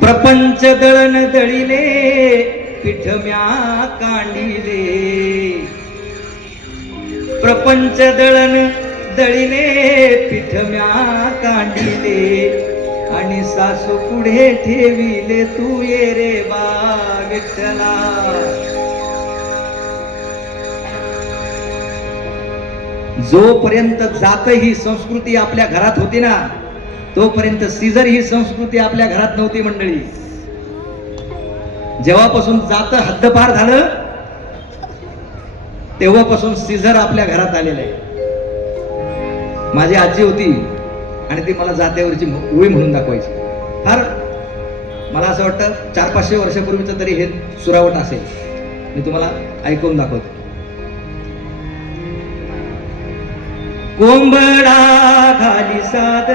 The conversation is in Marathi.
प्रपंच दळण दळिले पीठ म्या कांडिले, प्रपंच दळण दळिले पीठ म्या कांडिले, आणि सासू पुढे ठेविले तू ये रे बा विठ्ठला. जोपर्यंत जात ही संस्कृती आपल्या घरात होती ना, तोपर्यंत सीझर ही संस्कृती आपल्या घरात नव्हती मंडळी. जेव्हापासून जात हद्दपार झालं तेव्हापासून सीझर आपल्या घरात आलेलं आहे. माझी आजी होती आणि ती मला जात्यावरची ओळी म्हणून दाखवायची. फार मला असं वाटतं 400-500 वर्षापूर्वीच तरी हे सुरावट असेल. मी तुम्हाला ऐकून दाखवतो. कोंबडा घाली साद